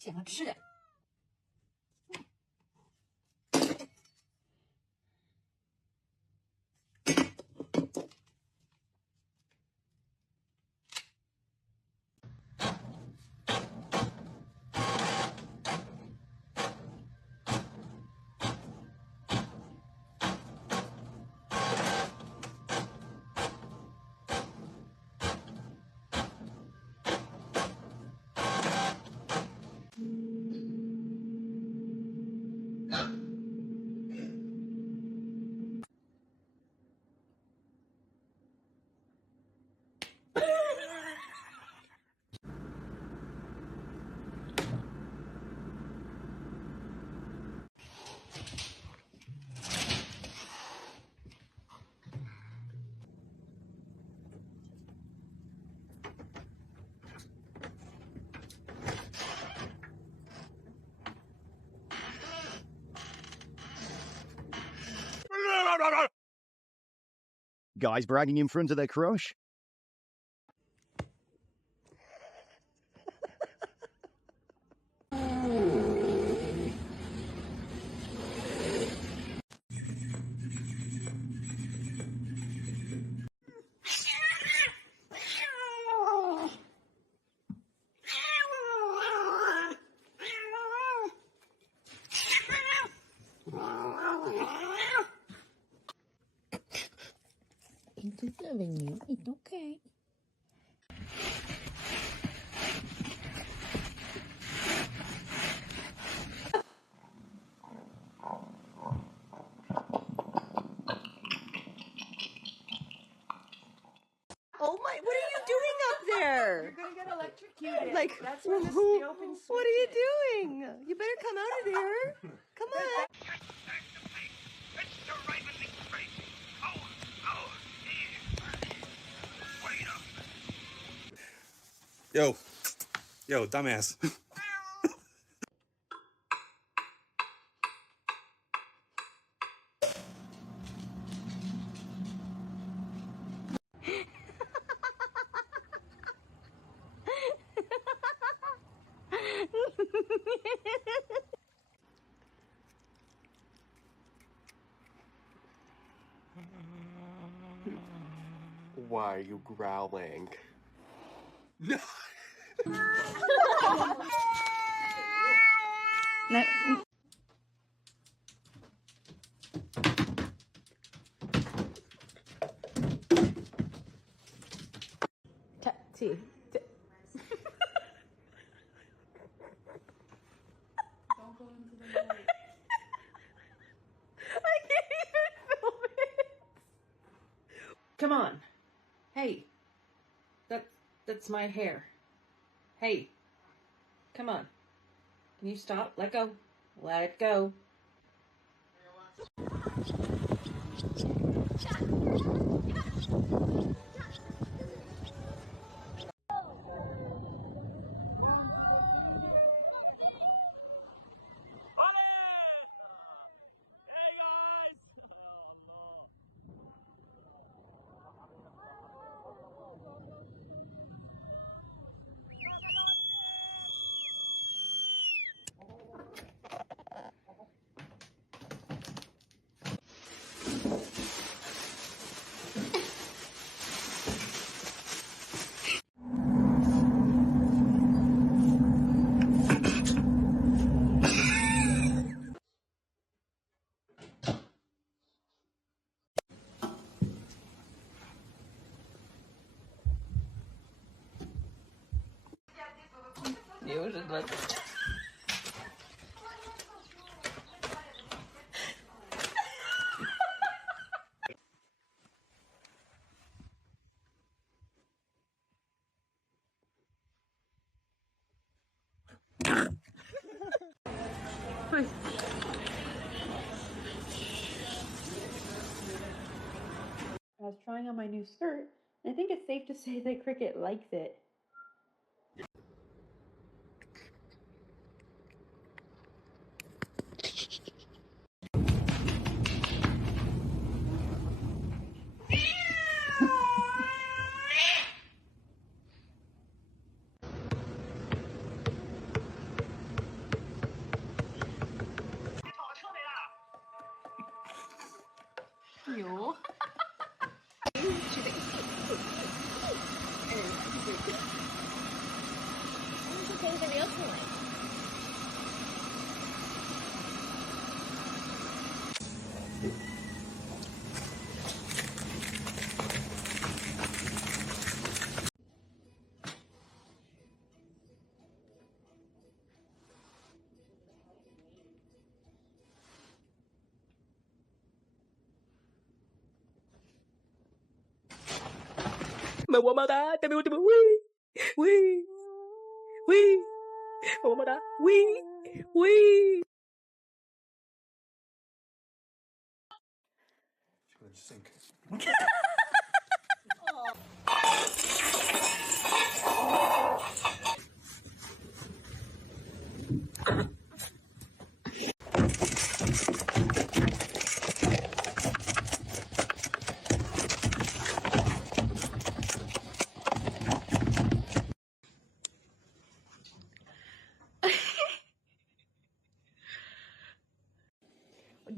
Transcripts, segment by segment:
想要吃的。Guys bragging in front of their crush. Into loving you, it's okay. Oh my, what are you doing up there? You're gonna get electrocuted. Like, that's when the open switch what are you is. doing? You better come out of there. Come on. Yo, dumbass. Why are you growling? T. Don't go into the light. I can't even film it. Come on. Hey. That's my hair. Hey. Come on. Can you stop? Let go. Let it go. You should look. I was trying on my new skirt, and I think it's safe to say that Cricket likes it. 我么哒，特别我特别喂喂喂，我么哒喂喂。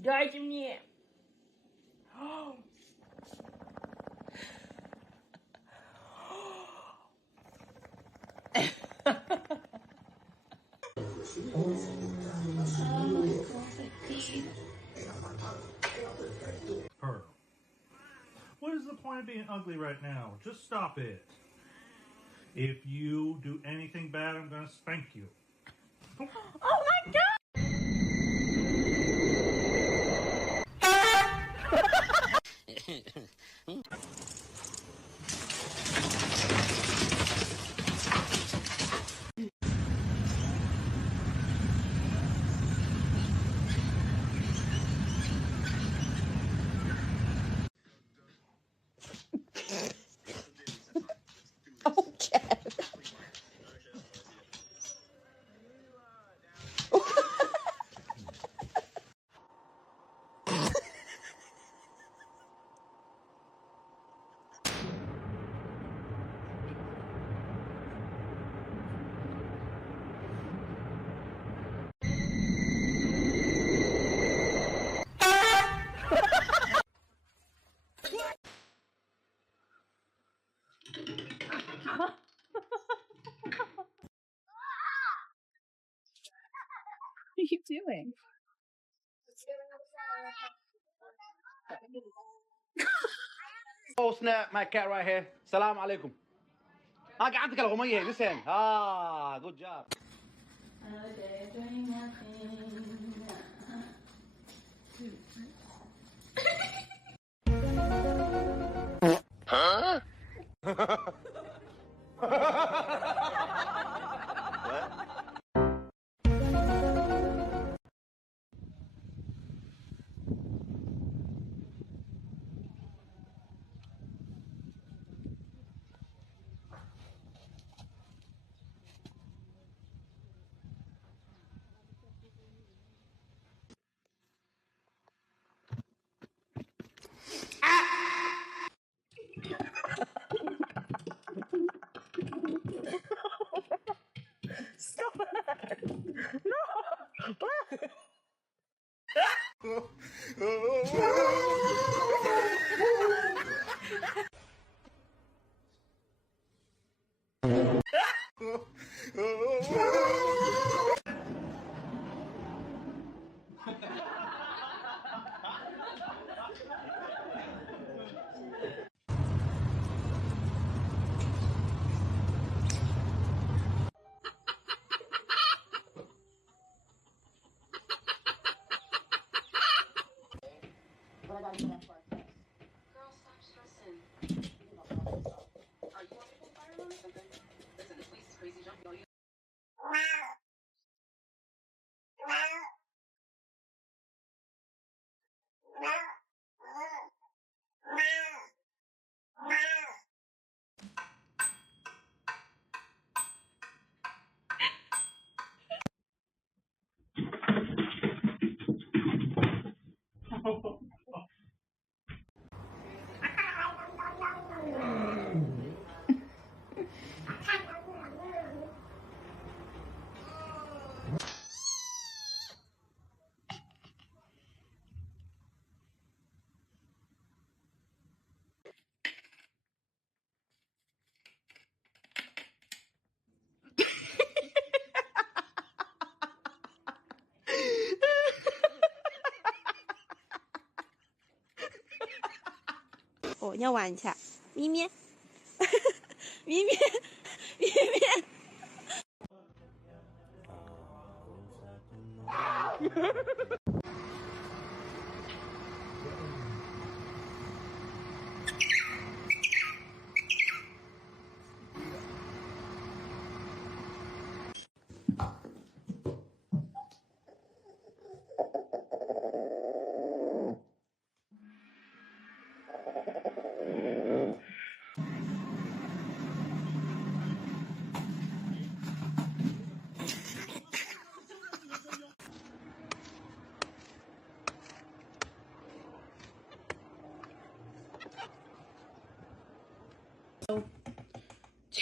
Dajcie mnie. Her. What is the point of being ugly right now? Just stop it. If you do anything bad, I'm gonna spank you. Oh my god! Okay. What are you doing? Oh snap, my cat right here. Salam alaikum. قعدتك الغمية listen. Good job. Another day of doing nothing. Stop it! No! Oh, 要玩一下，咪咪，咪咪，咪咪。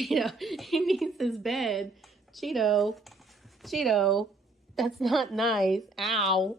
Cheeto, he needs his bed. Cheeto, Cheeto, that's not nice. Ow.